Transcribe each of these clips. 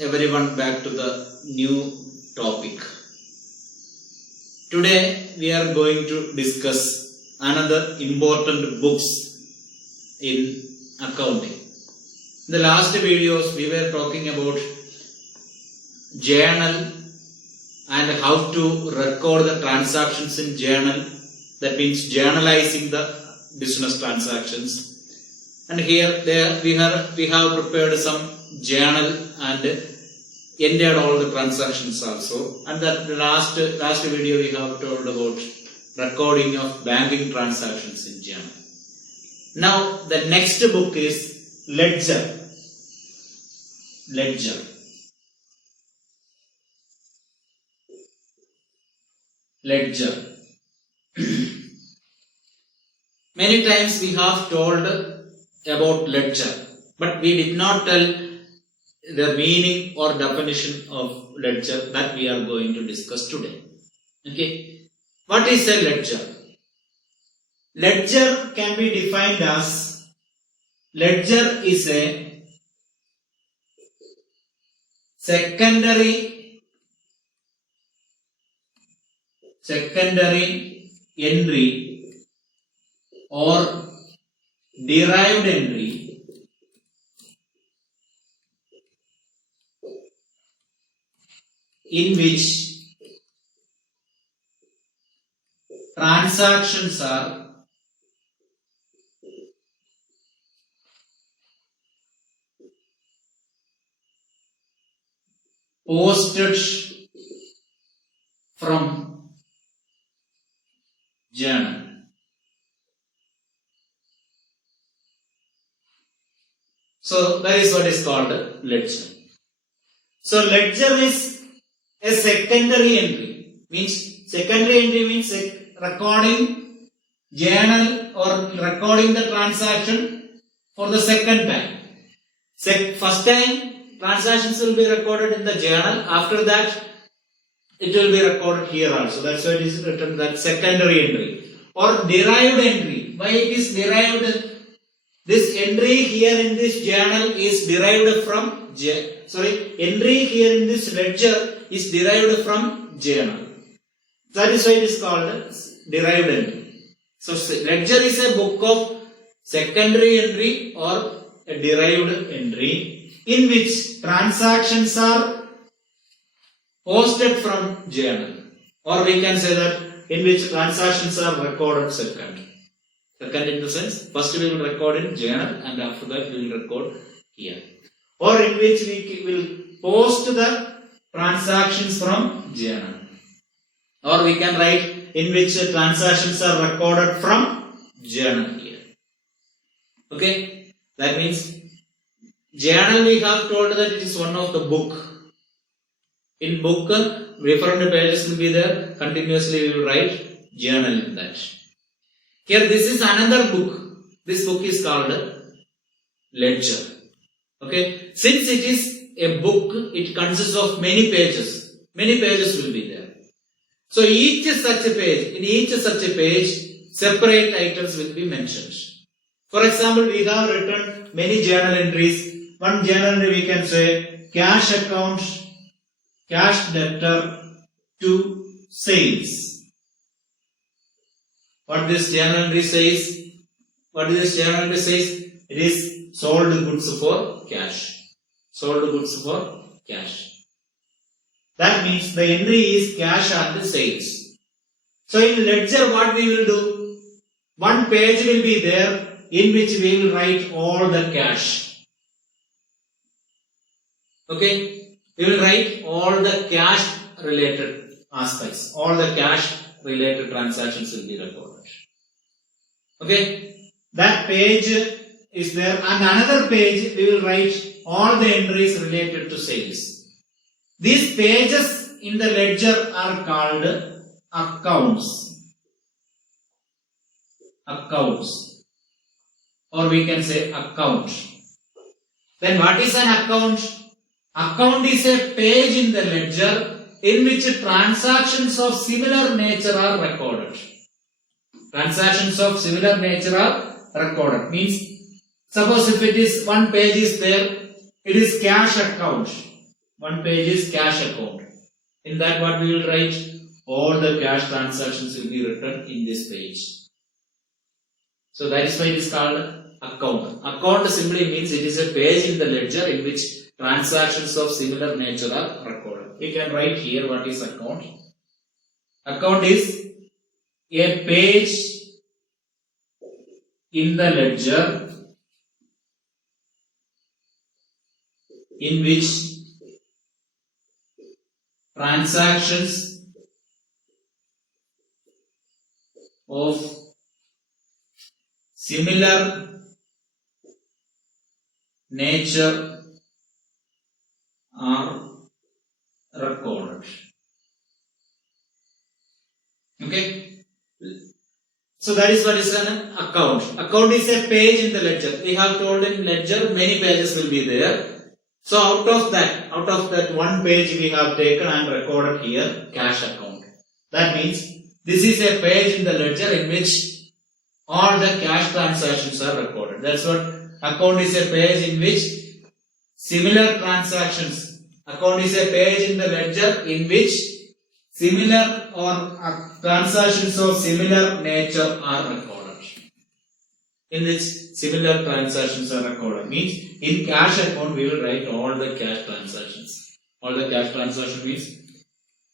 everyone back to the new topic. Today we are going to discuss another important books in accounting. In the last videos we were talking about journal and how to record the transactions in journal. That means journalizing the business transactions. And here we have prepared some journal and entered all the transactions also. And that last video we have told about recording of banking transactions in journal. Now the next book is Ledger. Many times we have told about ledger, but we did not tell the meaning or definition of ledger that we are going to discuss today. Okay, what is a ledger? Ledger can be defined as ledger is a secondary entry or derived entry in which transactions are posted from journal. So that is what is called ledger. So ledger is a secondary entry. Secondary entry means recording journal or recording the transaction for the second time. First time transactions will be recorded in the journal. After that it will be recorded here also. That's why it is written that secondary entry or derived entry. Why it is derived? This entry here in this journal is derived from entry here in this ledger is derived from journal. That is why it is called derived entry. So ledger is a book of secondary entry or a derived entry in which transactions are posted from journal, or we can say that in which transactions are recorded second. Second in the sense, first we will record in journal and after that we will record here. Or in which we will post the transactions from journal. Or we can write in which transactions are recorded from journal here. Okay, that means journal we have told that it is one of the book. In book, different pages will be there. Continuously we will write journal in that. Here this is another book. This book is called ledger. Okay. Since it is a book, it consists of many pages. Many pages will be there. So in each such a page, separate items will be mentioned. For example, we have written many journal entries. One journal entry we can say cash account, cash debtor to sales. What this journal entry says? It is sold goods for cash. That means the entry is cash and sales. So in ledger what we will do? One page will be there in which we will write all the cash. Okay? We will write all the cash related aspects. All the cash related transactions will be recorded. Okay, that page is there, and another page we will write all the entries related to sales. These pages in the ledger are called accounts, or we can say account. Then what is an account? Account is a page in the ledger in which transactions of similar nature are recorded. Transactions of similar nature are recorded. Means, suppose if it is one page is there, it is cash account. one page is cash account. In that what we will write? All the cash transactions will be written in this page. So that is why it is called account. Account simply means it is a page in the ledger in which transactions of similar nature are recorded. We can write here what is account. Account is a page in the ledger in which transactions of similar nature are recorded. Okay. So that is what is an account. Account is a page in the ledger. We have told in ledger many pages will be there. So out of that one page we have taken and recorded here cash account. That means this is a page in the ledger in which all the cash transactions are recorded. That's what account is, a page in which similar transactions. Account is a page in the ledger in which similar or transactions of similar nature are recorded. In which similar transactions are recorded. Means in cash account we will write all the cash transactions. All the cash transaction means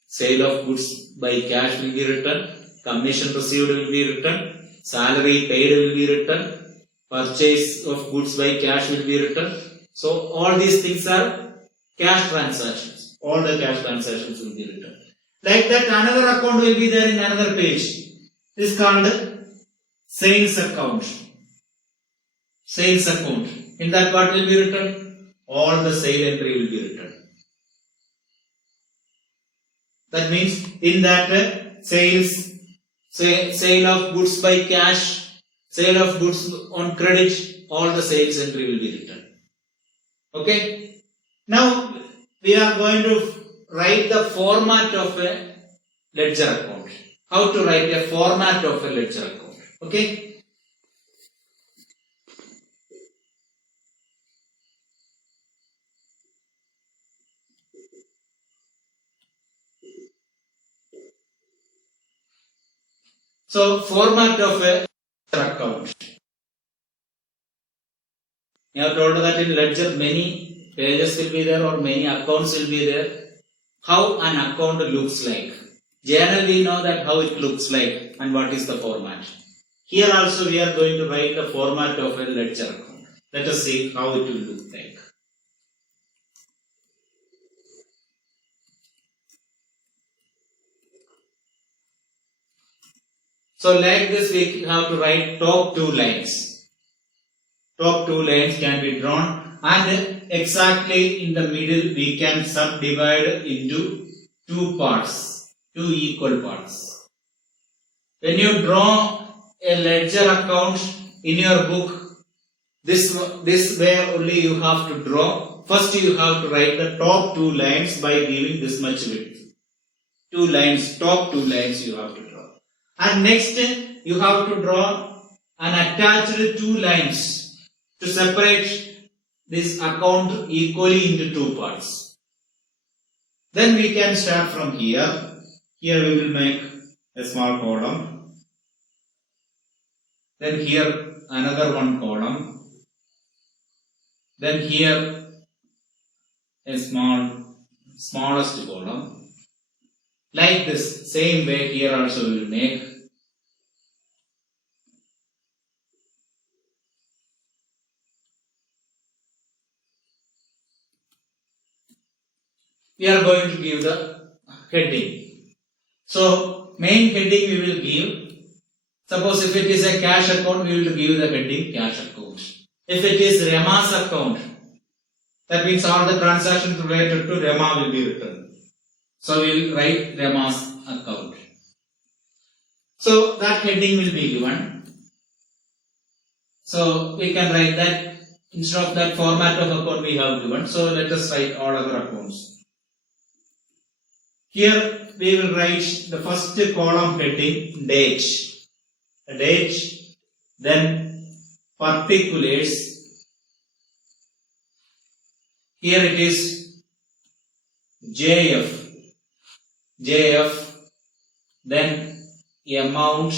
sale of goods by cash will be written, commission received will be written, salary paid will be written, purchase of goods by cash will be written. So all these things are cash transactions. All the cash transactions will be written. Like that another account will be there in another page. It is called sales account. Sales account. In that what will be written? All the sale entry will be written. That means in that sale of goods by cash, sale of goods on credit, all the sales entry will be written. Okay. Now we are going to write the format of a ledger account. How to write a format of a ledger account. Okay. So format of a account. You have told that in ledger many pages will be there or many accounts will be there. How an account looks like. Journal we know that how it looks like and what is the format. Here also we are going to write the format of a ledger account. Let us see how it will look like. So like this we have to write top two lines. Top two lines can be drawn and exactly in the middle we can subdivide into two parts, two equal parts. When you draw a ledger account in your book, this way only you have to draw. First you have to write the top two lines by giving this much width. Two lines, top two lines you have to draw. And next you have to draw and attach two lines to separate this account equally into two parts. Then we can start from here. Here we will make a small column. Then here another one column. Then here a smallest column. Like this, same way here also we will make. We are going to give the heading. So main heading we will give. Suppose if it is a cash account, we will give the heading cash account. If it is Rema's account, that means all the transactions related to Rema will be written. So we will write Rema's account. So that heading will be given. So we can write that instead of that format of account we have given. So let us write all other accounts. Here we will write the first column heading date. The date, then particulars. Here it is JF, then amount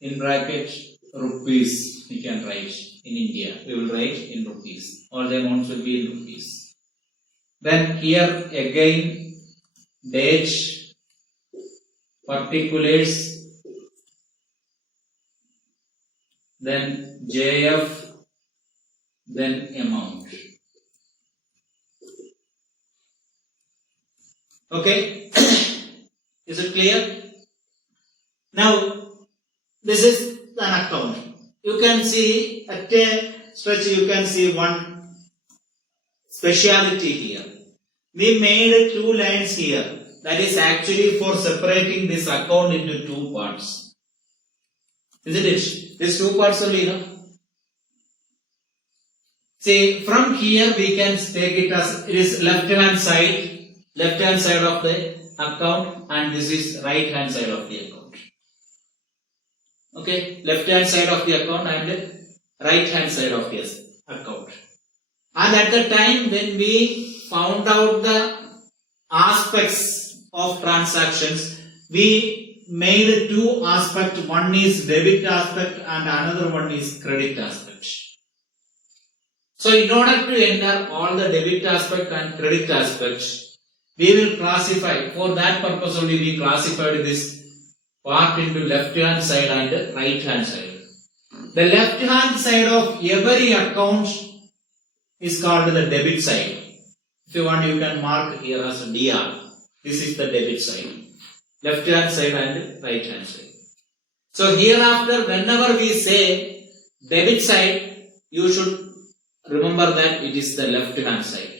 in bracket rupees we can write in India. We will write in rupees. All the amounts will be in rupees. Then here again date, particulars, then JF, then amount. Okay, is it clear? Now, this is an account. You can see at a stretch, you can see one speciality here. We made 2 lines here. That is actually for separating this account into 2 parts. Isn't it? These 2 parts only, no? See, from here we can take it as it is left hand side of the account, and this is right hand side of the account. Okay, left hand side of the account and right hand side of the account. And at the time when we found out the aspects of transactions, we made 2 aspects. One is debit aspect and another one is credit aspect. So in order to enter all the debit aspect and credit aspect, we will classify, for that purpose only we classified this part into left hand side and right hand side. The left hand side of every account is called the debit side. If you want, you can mark here as DR. This is the debit side. Left hand side and right hand side. So hereafter, whenever we say debit side, you should remember that it is the left hand side.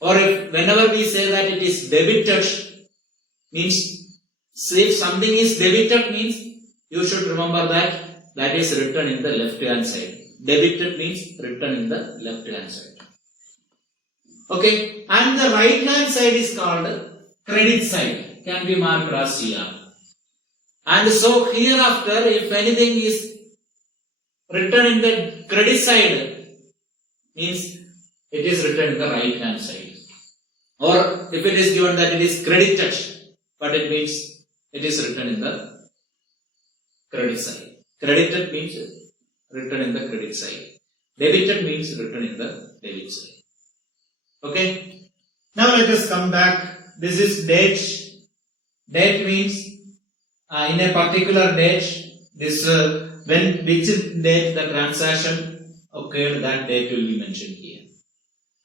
Or whenever we say that it is debited, means if something is debited means you should remember that that is written in the left hand side. Debited means written in the left hand side. Okay, and the right hand side is called credit side, can be marked as CR. And so hereafter, if anything is written in the credit side, means it is written in the right hand side. Or if it is given that it is credited, but it means it is written in the credit side. Credited means written in the credit side. Debited means written in the debit side. Okay. Now let us come back. This is date. Date means in a particular date, this which date the transaction occurred, that date will be mentioned here.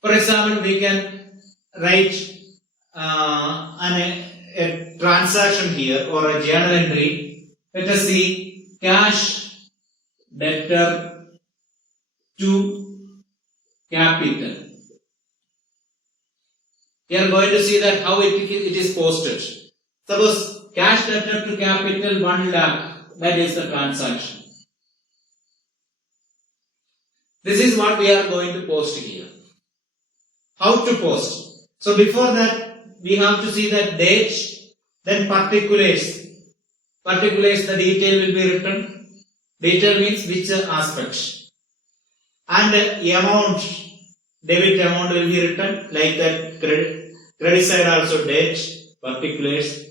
For example, we can write a transaction here or a journal entry. Let us see cash debtor to capital. We are going to see that how it is posted. Suppose cash debtor to capital 1 lakh, that is the transaction. This is what we are going to post here. How to post? So before that, we have to see that date, then particulars. Particulars, the detail will be written. Detail means which aspect. And amount, debit amount will be written like that. Credit side also date, particulars,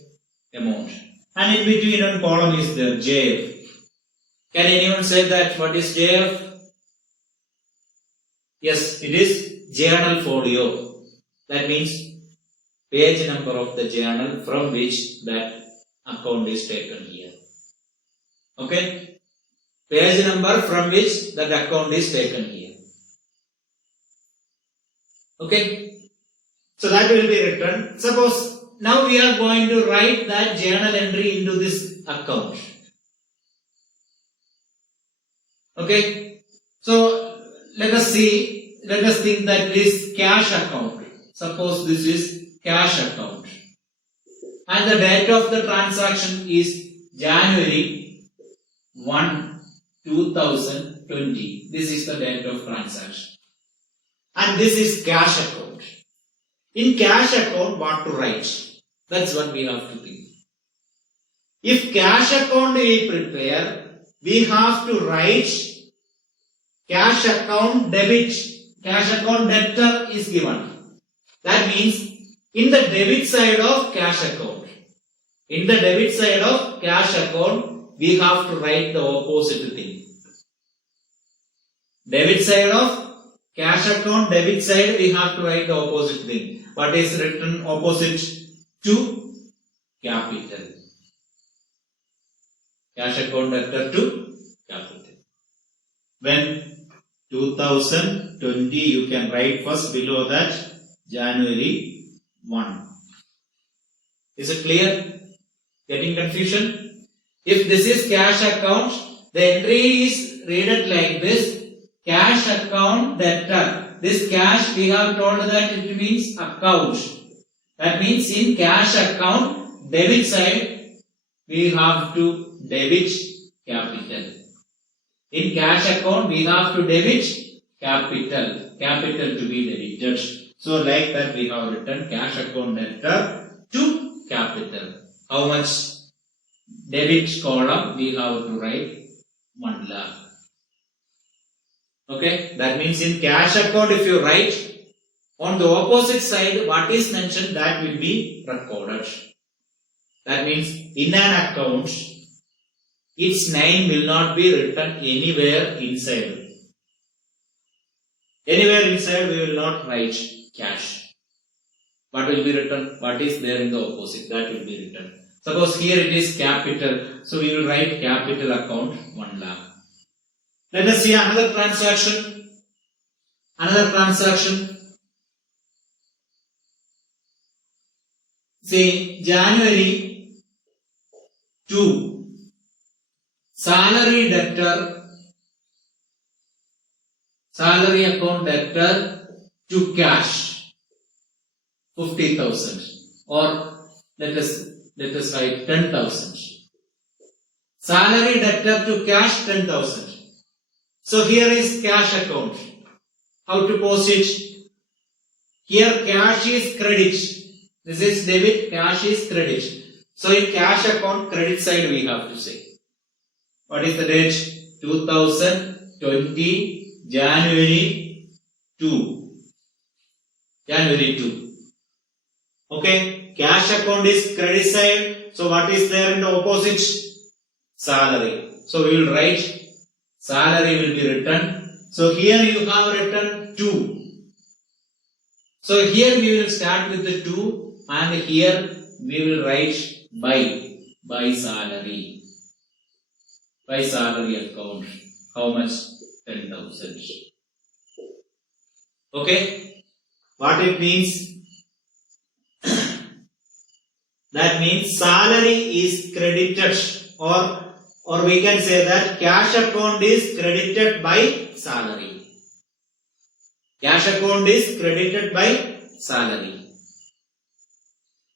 amount. And in between one column is the JF. Can anyone say that what is JF? Yes, it is journal folio. That means page number of the journal from which that account is taken here. Okay? Page number from which that account is taken here. Okay? So that will be written. Suppose now we are going to write that journal entry into this account. Okay? So let us think that this cash account. Suppose this is cash account. And the date of the transaction is January 1, 2020. This is the date of transaction. And this is cash account. In cash account, what to write? That's what we have to think. If cash account we prepare, we have to write cash account debit cash account debtor is given. That means in the debit side of cash account, in the debit side of cash account, we have to write the opposite thing. Debit side of cash account, debit side, we have to write the opposite thing. What is written opposite to capital? Cash account debtor to capital. When 2020, you can write first below that January 1. Is it clear? Getting confusion? If this is cash account, the entry is read like this. Cash account debtor. This cash, we have told that it means account. That means in cash account, debit side, we have to debit capital. In cash account, we have to debit capital. Capital to be debited. So like that, we have written cash account debtor to capital. How much? Debit column, we have to write 1 lakh. Okay, that means in cash account, if you write on the opposite side, what is mentioned, that will be recorded. That means in an account, its name will not be written anywhere inside. Anywhere inside, we will not write cash. What will be written? What is there in the opposite? That will be written. Suppose here it is capital, so we will write capital account 1 lakh. Let us see another transaction. Another transaction. See, January 2. Salary debtor. Salary account debtor to cash 50,000, or let us write 10,000. Salary debtor to cash 10,000. So here is cash account. How to post it? Here cash is credit. This is debit, cash is credit. So in cash account, credit side we have to say. What is the date? 2020 January 2. January 2. Okay. Cash account is credit side. So what is there in the opposite? Salary. So we will write salary will be written. So here you have written 2. So here we will start with the 2 and here we will write by salary. By salary account. How much? 10,000. Okay. What it means? That means salary is credited, or we can say that cash account is credited by salary. Cash account is credited by salary.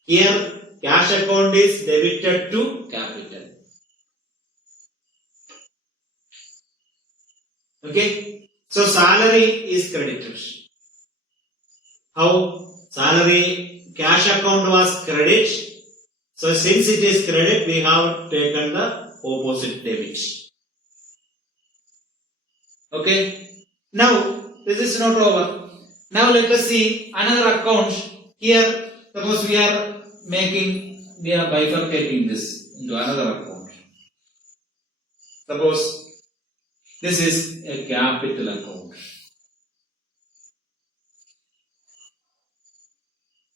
Here cash account is debited to capital. Okay. So salary is credited. How? Salary, cash account was credit. So since it is credit, we have taken the opposite debit. Okay. Now, this is not over. Now let us see another account. Here, suppose we are bifurcating this into another account. Suppose this is a capital account.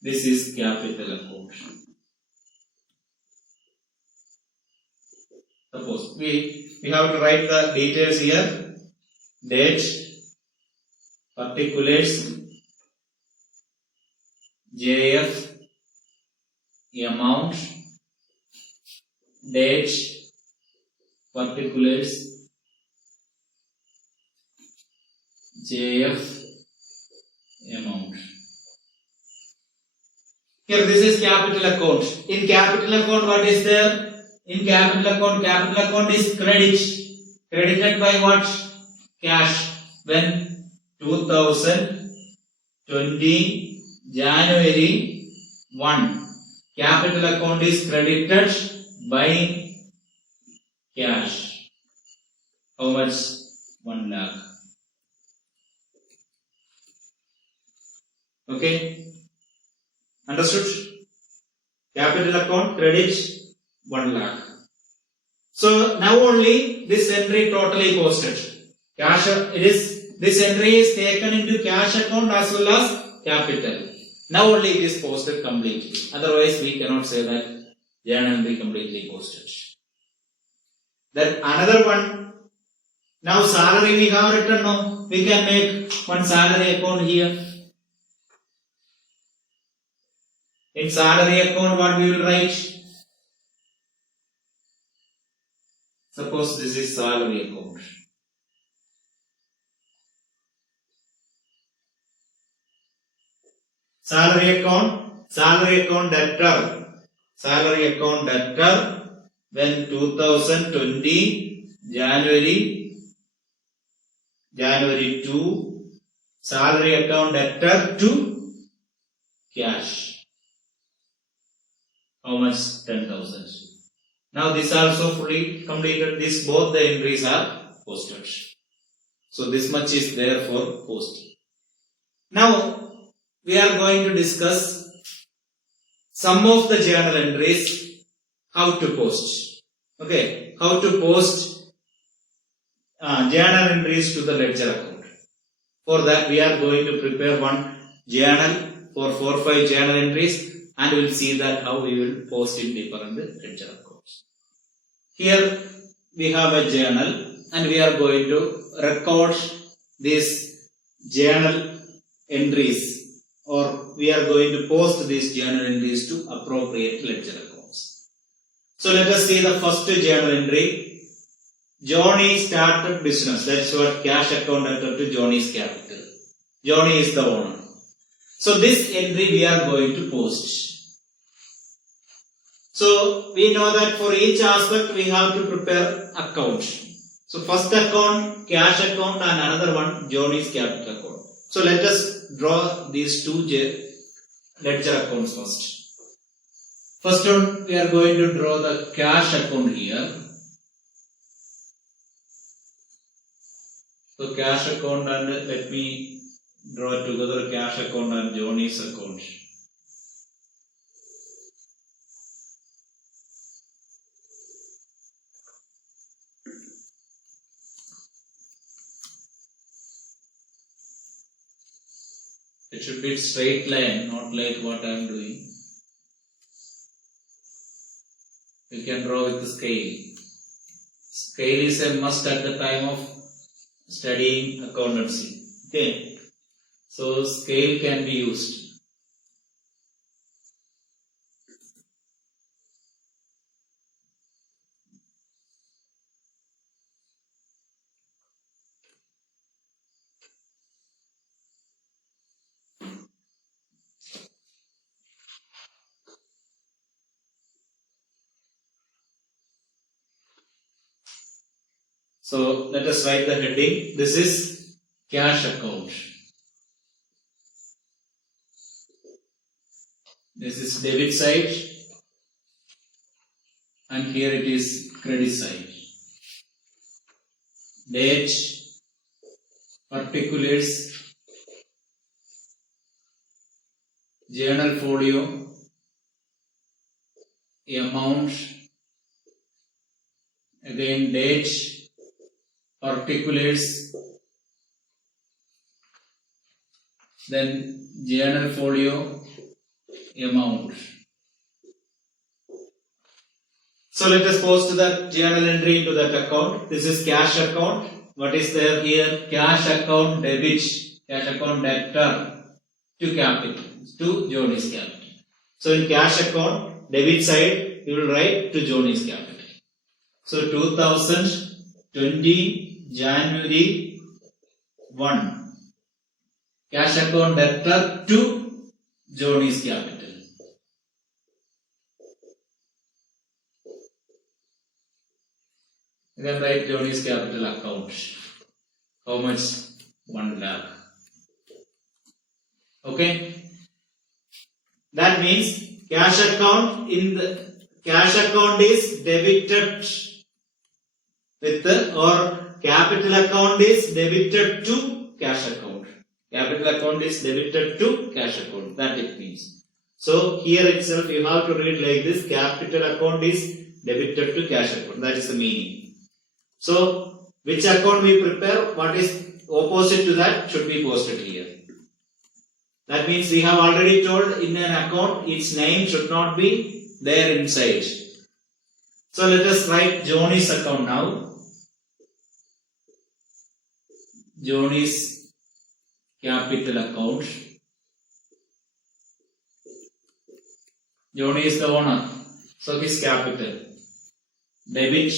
This is capital account. Suppose we have to write the details here. Date, particulars, JF, amount, date, particulars, JF, amount. Here this is capital account. In capital account, what is there? In capital account is credit. Credited by what? Cash. When 2020 January 1. Capital account is credited by cash. How much? 1 lakh. Okay, understood? Capital account credit 1 lakh. So now only this entry totally posted. Cash, this entry is taken into cash account as well as capital. Now only it is posted completely. Otherwise we cannot say that journal entry completely posted. Then another one. Now salary we have written now. We can make one salary account here. In salary account what we will write? Suppose this is salary account. Salary account debtor. Salary account debtor when 2020 January 2 salary account debtor to cash. How much? 10,000. Now this also fully completed. This both the entries are posted. So this much is there for posting. Now we are going to discuss some of the journal entries, how to post. Okay, how to post journal entries to the ledger account. For that we are going to prepare one journal for 4 or 5 journal entries, and we will see that how we will post in different ledger accounts. Here we have a journal and we are going to record these journal entries, or we are going to post these journal entries to appropriate ledger accounts. So let us see the first journal entry. Johnny started business. That's what cash account debtor to Johnny's capital. Johnny is the owner. So this entry we are going to post. So we know that for each aspect we have to prepare account. So first account, cash account, and another one Johnny's capital account. So let us draw these two ledger accounts first. First one we are going to draw the cash account here. So cash account, and let me draw together cash account and Johnny's account. It should be straight line, not like what I am doing. You can draw with the scale. Scale is a must at the time of studying accountancy. Okay, so scale can be used. So let us write the heading. This is cash account. This is debit side, and here it is credit side. Date, particulars, journal folio, amount, again date, particulars, then journal folio, amount. So let us post that journal entry into that account. This is cash account. What is there here? Cash account debit, cash account debtor to capital, to Johnny's capital. So in cash account, debit side, you will write to Johnny's capital. So 2020 January 1, cash account debtor to Johnny's capital. You can write Johnny's capital account. How much? 1 lakh. Okay. That means cash account is debited with the, or capital account is debited to cash account. Capital account is debited to cash account. That it means. So here itself you have to read like this. Capital account is debited to cash account. That is the meaning. So which account we prepare, what is opposite to that should be posted here. That means we have already told in an account its name should not be there inside. So let us write Johnny's account now. Johnny's capital account. Johnny is the owner. So his capital. Debit,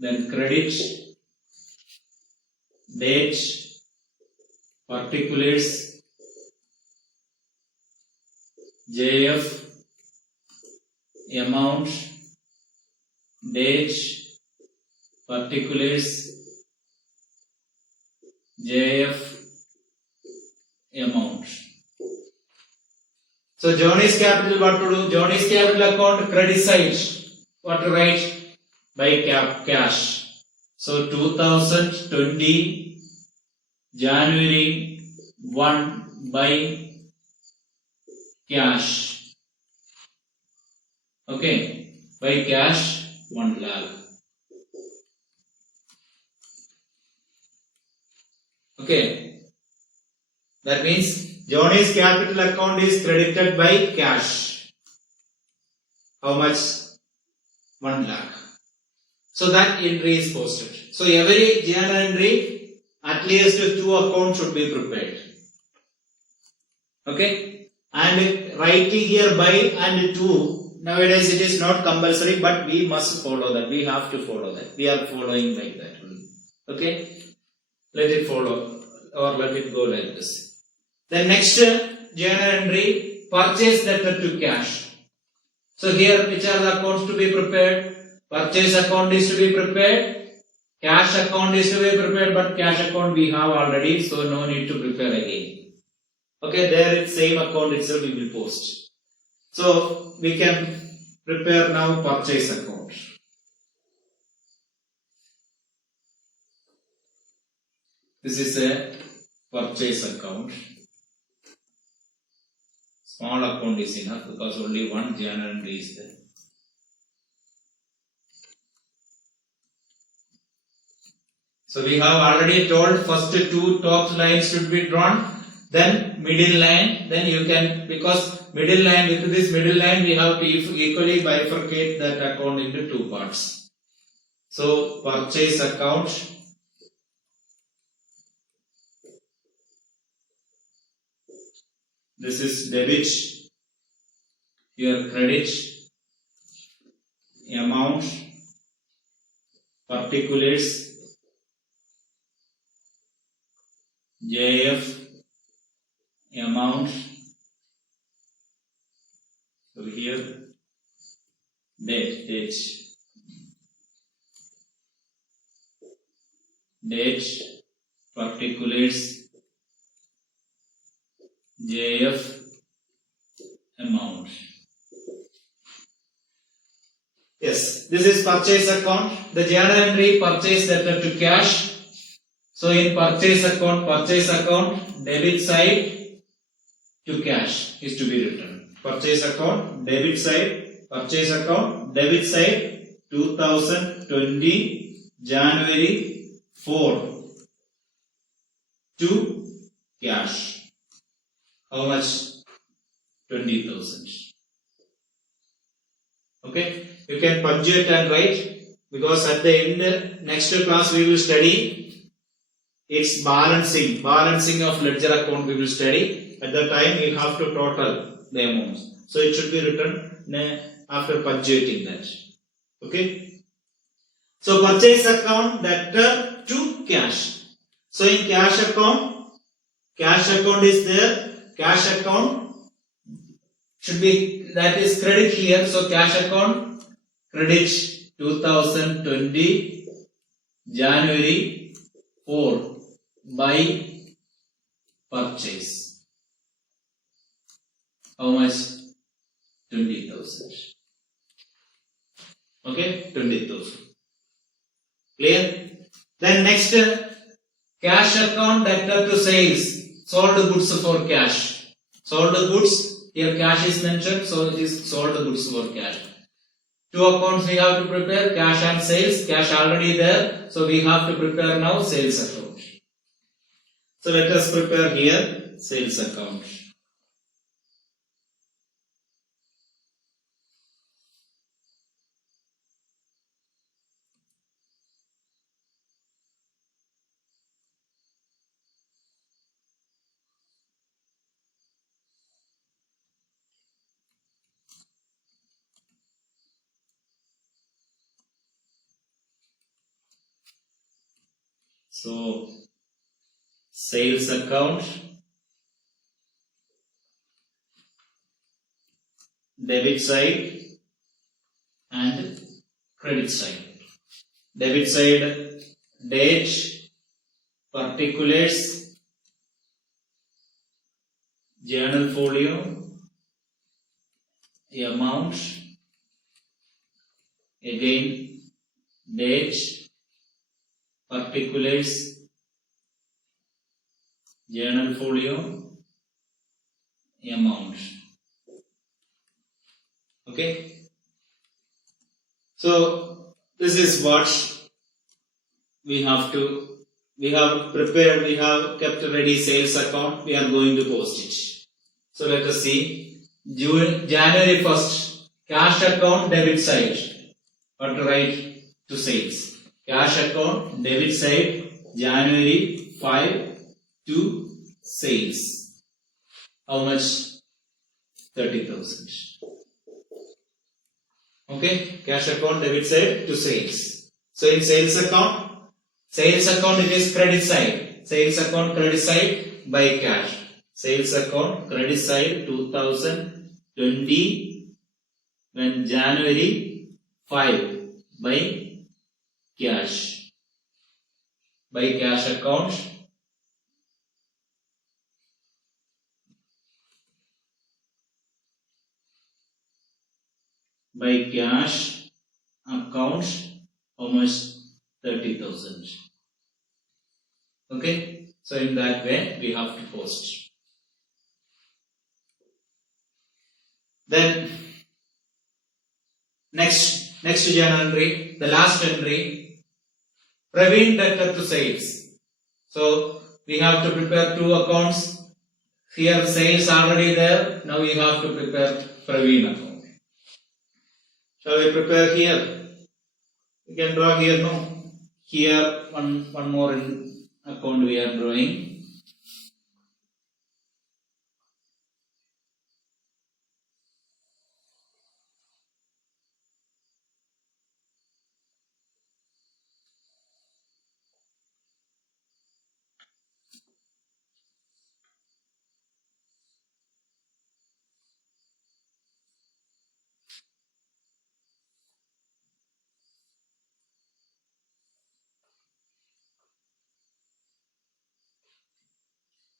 then credit, date, particulars, JF, amount, date, particulars, JF, amount. So Johnny's capital, what to do? Johnny's capital account, credit side, what to write? By cash. So 2020 January 1 by cash. Okay, by cash 1 lakh. Okay, that means Johnny's capital account is credited by cash. How much? 1 lakh. So that entry is posted. So every journal entry, at least 2 accounts should be prepared. Okay, and writing here by and to, nowadays it is not compulsory, but we must follow that. We have to follow that. We are following like that. Okay, let it follow or let it go like this. The next journal entry, purchase debtor to cash. So here which are the accounts to be prepared? Purchase account is to be prepared, cash account is to be prepared, but cash account we have already, so no need to prepare again. Okay, there it's same account itself we will post. So we can prepare now purchase account. This is a purchase account. Small account is enough because only one journal entry is there. So we have already told first 2 top lines should be drawn, then middle line, then you can, because middle line, with this middle line we have to equally bifurcate that account into 2 parts. So purchase account, this is debit, your credit, amount, particulars, JF, amount, so here date, particulars, JF, amount. Yes, this is purchase account. The journal entry, purchase debtor to cash. So in purchase account, debit side to cash is to be written. Purchase account, debit side, purchase account, debit side, 2020 January 4 to cash. How much? 20,000. Okay, you can punctuate and write, because at the end, next class we will study its balancing of ledger account we will study. At the time you have to total the amounts. So it should be written after punctuating that. Okay. So purchase account, debtor to cash. So in cash account is there. Cash account should be, that is credit here. So cash account, credit 2020 January 4 by purchase. How much? 20,000. Okay, 20,000. Clear? Then next, cash account debtor to sales. Sold goods for cash. Sold goods. Here cash is mentioned, so it is sold goods for cash. Two accounts we have to prepare, cash and sales. Cash already there, so we have to prepare now sales account. So let us prepare here sales account. So sales account, debit side and credit side. Debit side, date, particulars, journal folio, amount, again date, particulars, journal folio, amount. Okay. So this is what we have prepared, we have kept ready sales account, we are going to post it. So let us see. January 1st, cash account debit side. What to write to sales? Cash account debit side, January 5 to sales. How much? 30,000. Okay, cash account debit side to sales. So in sales account it is credit side. Sales account credit side by cash. Sales account credit side 2020 when January 5 by cash. By cash account. By cash account, how much? 30,000. Okay, so in that way we have to post. Then next journal entry, the last entry, Praveen debtor to sales. So we have to prepare two accounts. Here sales already there. Now we have to prepare Praveen account. Shall we prepare here? We can draw here, no? Here one more account we are drawing.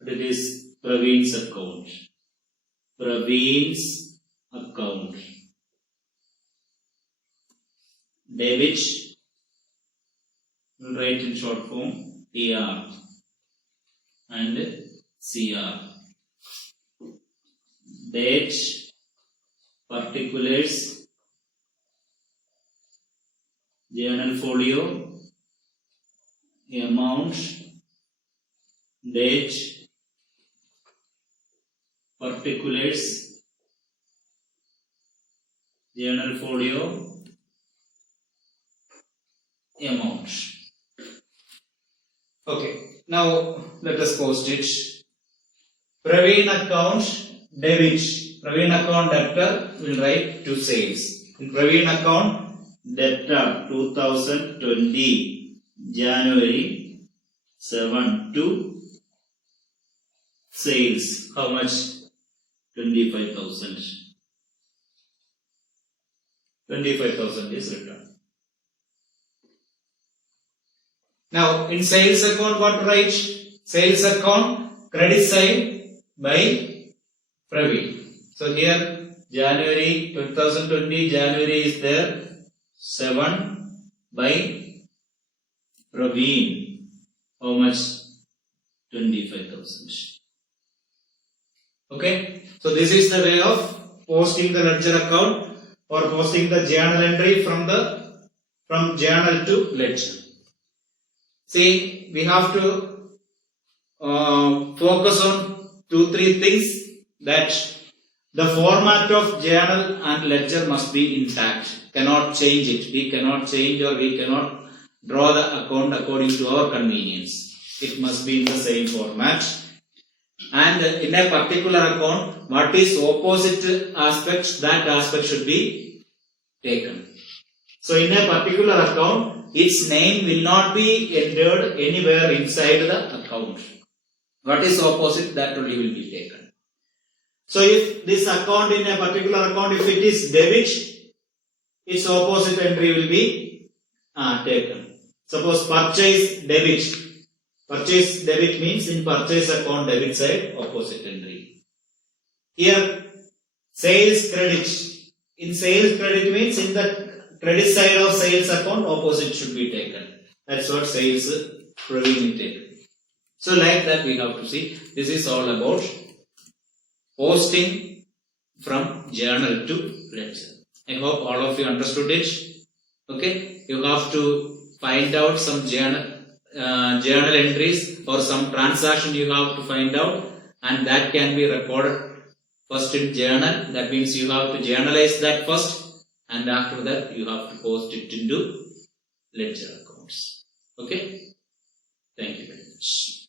It is Praveen's account. Praveen's account. Debit, we'll write in short form, TR and CR. Date, particulars, journal folio, amount, date, particulars, journal folio, amount. Okay, now let us post it. Praveen account debit. Praveen account debtor will write to sales. In Praveen account debtor 2020 January 7 to sales. How much? 25,000. 25,000 is written. Now in sales account what to write? Sales account credit side by Praveen. So here January 2020 January is there, 7 by Praveen. How much? 25,000. Okay, so this is the way of posting the ledger account or posting the journal entry from journal to ledger. See, we have to focus on 2-3 things, that the format of journal and ledger must be intact. Cannot change it. We cannot change or we cannot draw the account according to our convenience. It must be in the same format. And in a particular account, what is opposite aspect, that aspect should be taken. So in a particular account, its name will not be entered anywhere inside the account. What is opposite, that only will be taken. So if this account, in a particular account, if it is debit, its opposite entry will be taken. Suppose purchase debit. Purchase debit means in purchase account debit side, opposite entry. Here sales credit. In sales credit means in the credit side of sales account, opposite should be taken. That's what sales revenue taken. So like that we have to see. This is all about posting from journal to ledger. I hope all of you understood it. Okay, you have to find out some journal entries or some transaction you have to find out, and that can be recorded first in journal. That means you have to journalize that first, and after that you have to post it into ledger accounts. Okay, thank you very much.